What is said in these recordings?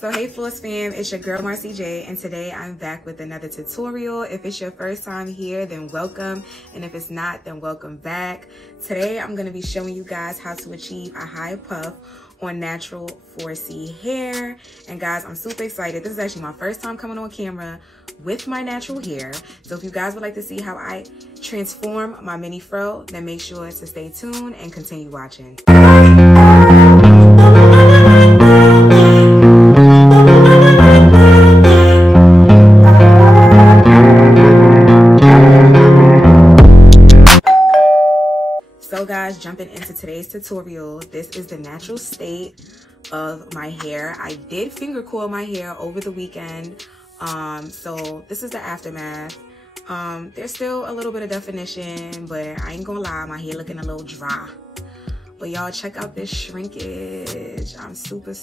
So hey Floss fam, it's your girl Marcy J, and today I'm back with another tutorial. If it's your first time here, then welcome, and if it's not, then welcome back. Today I'm going to be showing you guys how to achieve a high puff on natural 4C hair. And guys, I'm super excited. This is actually my first time coming on camera with my natural hair. So if you guys would like to see how I transform my mini fro, then make sure to stay tuned and continue watching. So guys, jumping into today's tutorial, this is the natural state of my hair. I did finger coil my hair over the weekend. So this is the aftermath. There's still a little bit of definition, but I ain't gonna lie, my hair looking a little dry. But y'all, check out this shrinkage. I'm super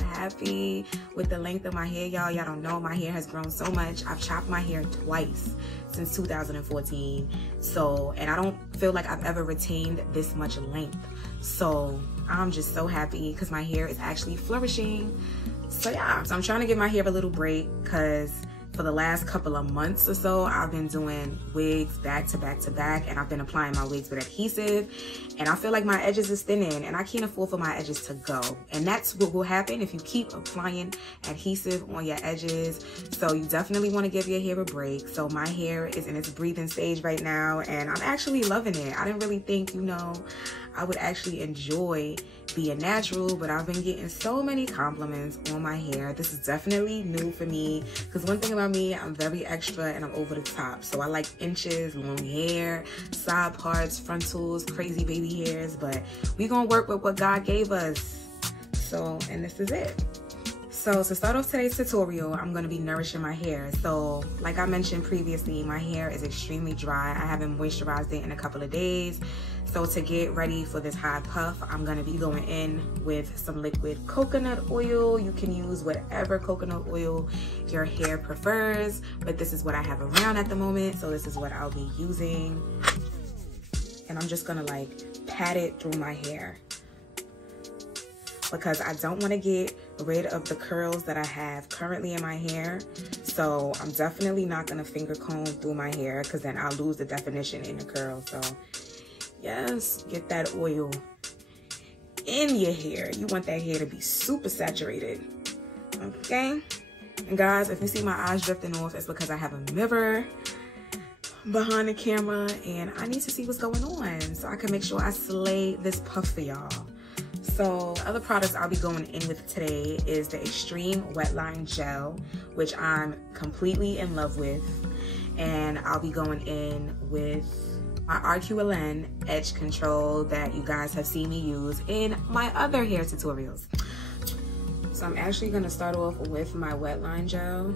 happy with the length of my hair, y'all. Y'all don't know, my hair has grown so much. I've chopped my hair twice since 2014. So, and I don't feel like I've ever retained this much length. So I'm just so happy because my hair is actually flourishing. So yeah, so I'm trying to give my hair a little break because for the last couple of months or so, I've been doing wigs back to back to back, and I've been applying my wigs with adhesive, and I feel like my edges is thinning, and I can't afford for my edges to go. And that's what will happen if you keep applying adhesive on your edges. So you definitely want to give your hair a break. So my hair is in its breathing stage right now, and I'm actually loving it. I didn't really think, you know, I would actually enjoy being natural, but I've been getting so many compliments on my hair. This is definitely new for me because one thing about me, I'm very extra and I'm over the top. So I like inches, long hair, side parts, frontals, crazy baby hairs, but we gonna work with what God gave us. So, and this is it. So to start off today's tutorial, I'm going to be nourishing my hair. So like I mentioned previously, my hair is extremely dry. I haven't moisturized it in a couple of days. So to get ready for this high puff, I'm going to be going in with some liquid coconut oil. You can use whatever coconut oil your hair prefers, but this is what I have around at the moment. So this is what I'll be using. And I'm just going to like pat it through my hair, because I don't want to get rid of the curls that I have currently in my hair. So I'm definitely not going to finger comb through my hair because then I'll lose the definition in the curl. So yes, get that oil in your hair. You want that hair to be super saturated, okay? And guys, if you see my eyes drifting off, it's because I have a mirror behind the camera and I need to see what's going on so I can make sure I slay this puff for y'all. So other products I'll be going in with today is the Xtreme Wetline Gel, which I'm completely in love with. And I'll be going in with my RQLN edge control that you guys have seen me use in my other hair tutorials. So I'm actually gonna start off with my Wetline Gel.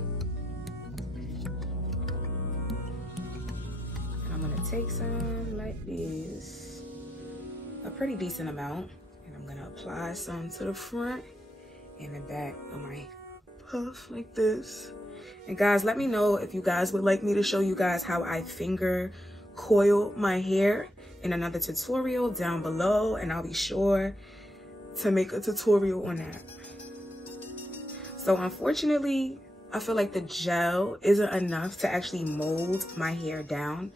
And I'm gonna take some like this, a pretty decent amount. I'm gonna apply some to the front and the back of my puff like this. And guys, let me know if you guys would like me to show you guys how I finger coil my hair in another tutorial down below, and I'll be sure to make a tutorial on that. So unfortunately, I feel like the gel isn't enough to actually mold my hair down.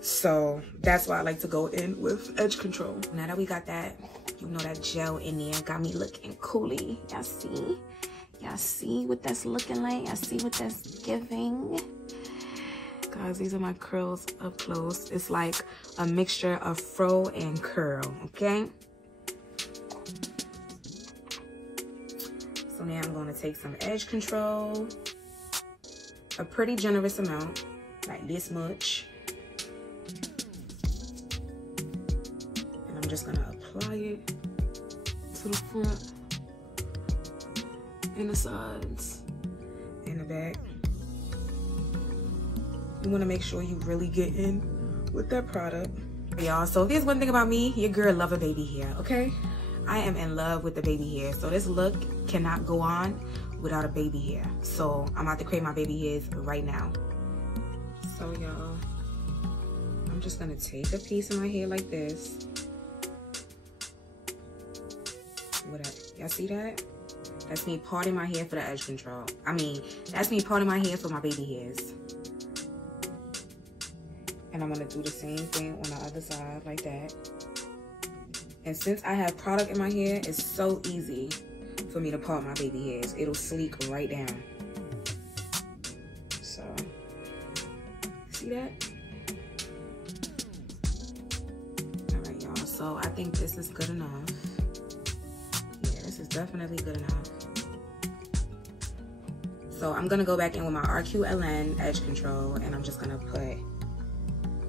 So that's why I like to go in with edge control. Now that we got that, you know, that gel in there, got me looking coolie. Y'all see? Y'all see what that's looking like? Y'all see what that's giving? Guys, these are my curls up close. It's like a mixture of fro and curl, okay? So now I'm gonna take some edge control, a pretty generous amount, like this much. I'm just gonna apply it to the front and the sides and the back. You wanna make sure you really get in with that product. Y'all, so if there's one thing about me, your girl love a baby hair, okay? I am in love with the baby hair. So this look cannot go on without a baby hair. So I'm about to create my baby hairs right now. So y'all, I'm just gonna take a piece of my hair like this. Y'all see that? That's me parting my hair for the edge control. I mean, that's me parting my hair for my baby hairs. And I'm gonna do the same thing on the other side like that. And since I have product in my hair, it's so easy for me to part my baby hairs. It'll sleek right down. So, see that? All right, y'all. So I think this is good enough. Yeah, this is definitely good enough. So I'm gonna go back in with my RQLN edge control, and I'm just gonna put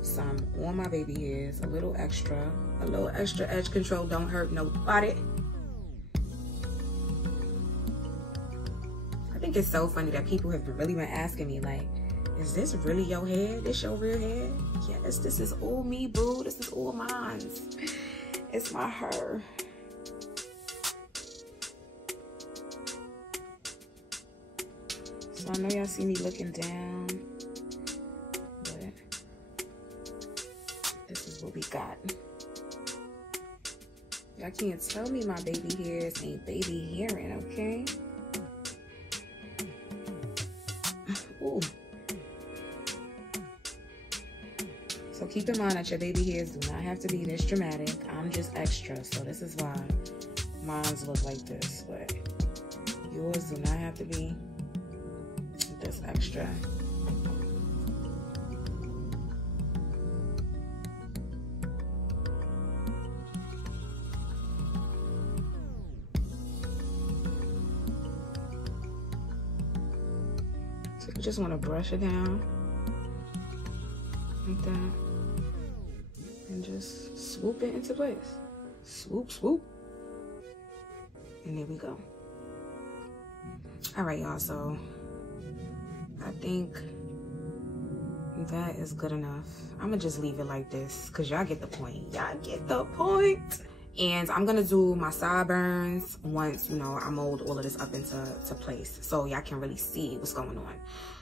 some on my baby hairs, a little extra edge control. Don't hurt nobody. I think it's so funny that people have really been asking me, like, is this really your hair? This your real hair? Yes, this is all me, boo. This is all mine. It's my hair. So I know y'all see me looking down, but this is what we got. Y'all can't tell me my baby hairs ain't baby hairing, okay? Ooh. So keep in mind that your baby hairs do not have to be this dramatic. I'm just extra, so this is why mine's look like this, but yours do not have to be this extra. So you just want to brush it down like that and just swoop it into place. Swoop, swoop. And there we go. All right, y'all, so I think that is good enough. I'm gonna just leave it like this because y'all get the point. Y'all get the point. And I'm gonna do my sideburns once, you know, I mold all of this up into place so y'all can really see what's going on.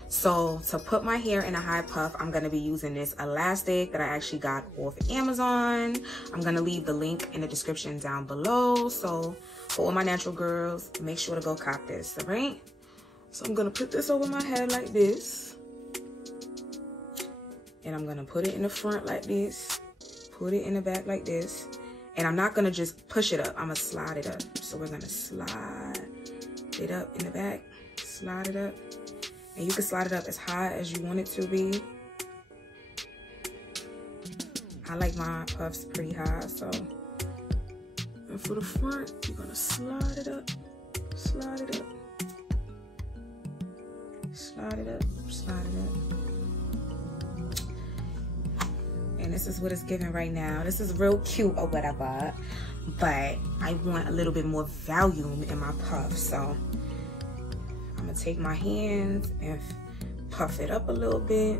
So to put my hair in a high puff, I'm gonna be using this elastic that I actually got off Amazon. I'm gonna leave the link in the description down below. So for all my natural girls, make sure to go cop this, all right? So I'm gonna put this over my head like this. And I'm gonna put it in the front like this. Put it in the back like this. And I'm not gonna just push it up, I'm gonna slide it up. So we're gonna slide it up in the back, slide it up. And you can slide it up as high as you want it to be. I like my puffs pretty high, so. And for the front, you're gonna slide it up, slide it up. Slide it up, slide it up. And this is what it's giving right now. This is real cute or whatever, but I want a little bit more volume in my puff. So I'm gonna take my hands and puff it up a little bit.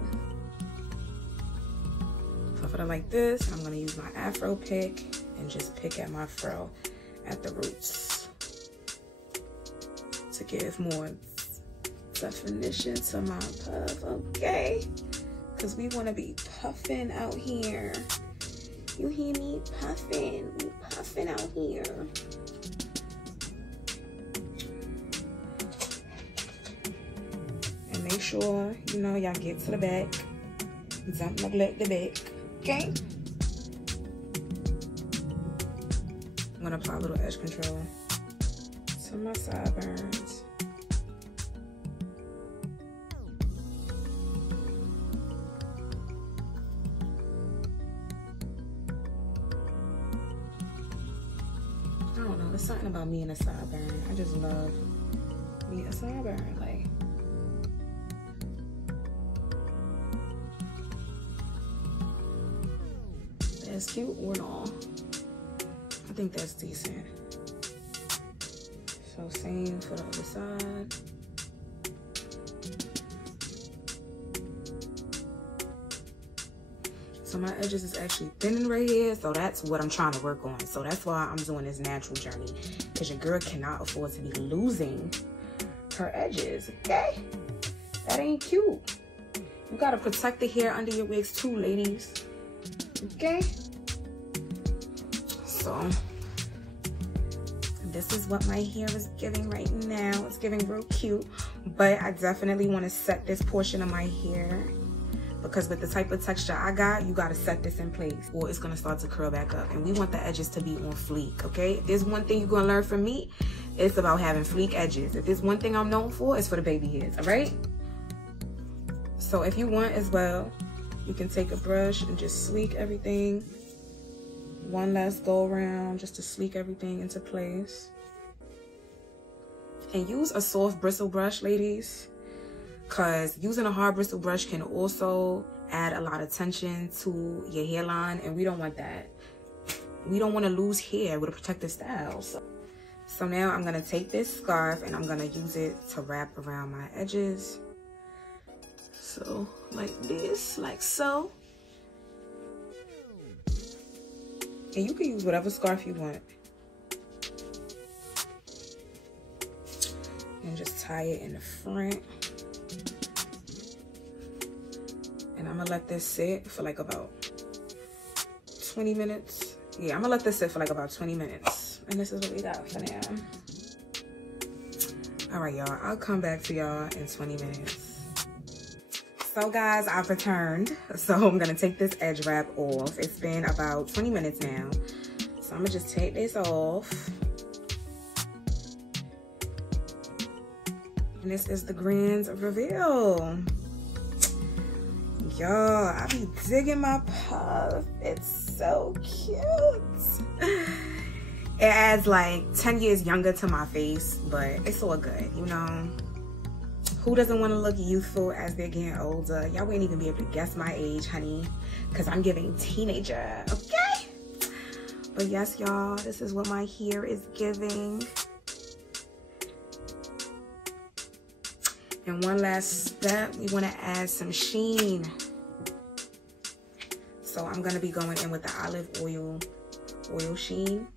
Puff it up like this. I'm gonna use my Afro pick and just pick at my fro at the roots to give more definition to my puff, okay? Because we want to be puffing out here. You hear me? Puffing. We puffing out here. And make sure, you know, y'all get to the back. Don't neglect the back, okay? I'm going to apply a little edge control to my sideburns. I don't know, there's something about me and a sideburn. I just love me a sideburn, like. That's cute or no? I think that's decent. So same for the other side. So my edges is actually thinning right here, so that's what I'm trying to work on. So that's why I'm doing this natural journey, because your girl cannot afford to be losing her edges, okay? That ain't cute. You gotta protect the hair under your wigs too, ladies, okay? So this is what my hair is giving right now. It's giving real cute, but I definitely want to set this portion of my hair because with the type of texture I got, you got to set this in place or it's going to start to curl back up. And we want the edges to be on fleek, okay? If there's one thing you're going to learn from me, it's about having fleek edges. If there's one thing I'm known for, it's for the baby hairs, all right? So if you want as well, you can take a brush and just sleek everything. One last go around just to sleek everything into place. And use a soft bristle brush, ladies, because using a hard bristle brush can also add a lot of tension to your hairline, and we don't want that. We don't want to lose hair with a protective style. So now I'm going to take this scarf and I'm going to use it to wrap around my edges. So like this, like so. And you can use whatever scarf you want. And just tie it in the front. And I'm gonna let this sit for like about 20 minutes. Yeah, I'm gonna let this sit for like about 20 minutes. And this is what we got for now. All right, y'all, I'll come back to y'all in 20 minutes. So guys, I've returned. So I'm gonna take this edge wrap off. It's been about 20 minutes now. So I'm gonna just take this off. And this is the grand reveal. Y'all, I be digging my puff. It's so cute. It adds like 10 years younger to my face, but it's all good, you know? Who doesn't want to look youthful as they're getting older? Y'all wouldn't even be able to guess my age, honey, because I'm giving teenager, okay? But yes, y'all, this is what my hair is giving. And one last step, we want to add some Sheen. So I'm going to be going in with the olive oil Sheen.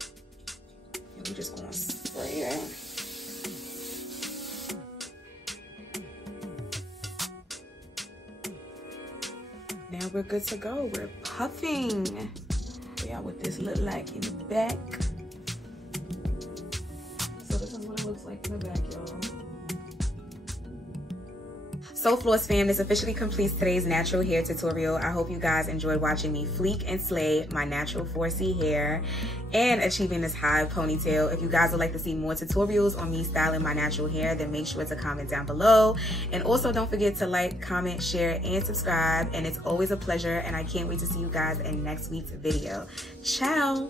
And we're just going to spray it. Now we're good to go. We're puffing. Yeah, what this look like in the back. So this is what it looks like in the back, y'all. So Floss fam, this officially completes today's natural hair tutorial. I hope you guys enjoyed watching me fleek and slay my natural 4C hair and achieving this high ponytail. If you guys would like to see more tutorials on me styling my natural hair, then make sure to comment down below. And also don't forget to like, comment, share, and subscribe. And it's always a pleasure, and I can't wait to see you guys in next week's video. Ciao.